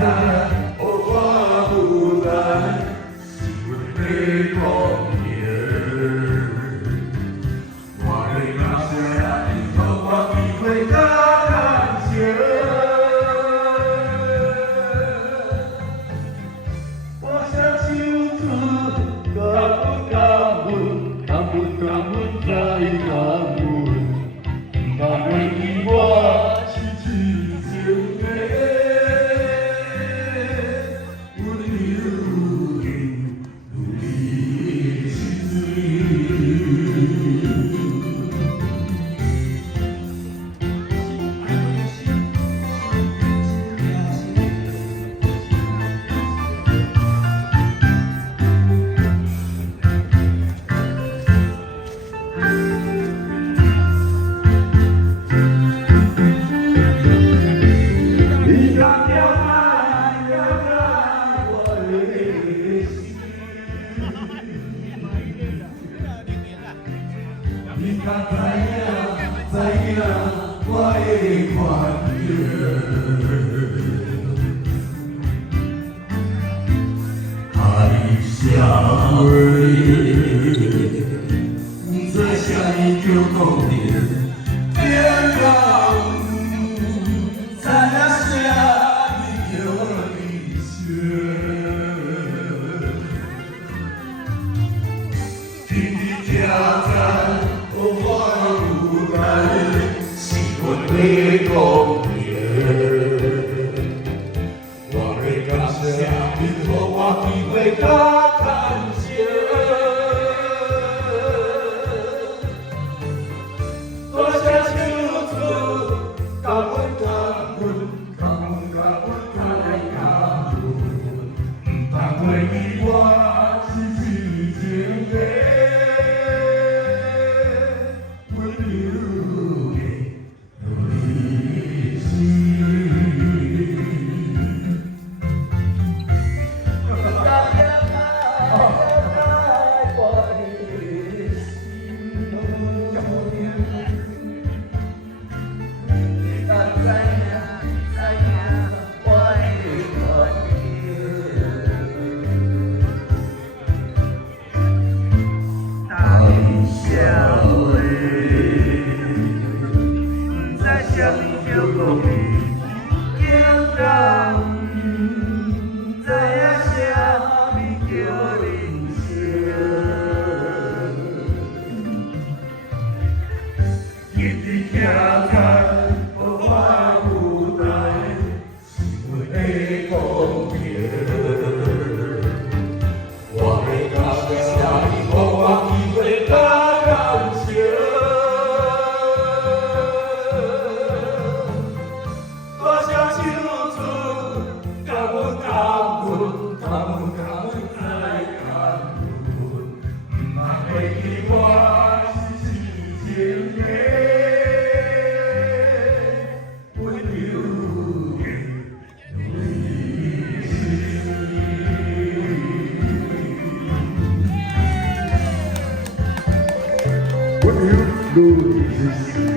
在，我不在，是阮的公爷。我的感谢你，给我机会甲感谢。我想唱出感恩，感恩，感恩，再感恩，感恩你我。你敢知影我的快乐？爱笑你，不知啥物叫讲着，别人知影啥物叫理想。天天听在。你公爷，我的感谢你，给我机会甲感谢。我想唱出感恩，感恩，感恩，感恩，再感恩，不通袂记我是真情的。天天听在，我不在，是阮的公爷。我的感谢你，给我机会甲感谢。我想唱出感恩，感恩，感恩，感恩，再感恩，不会记我是真情的。What do you do?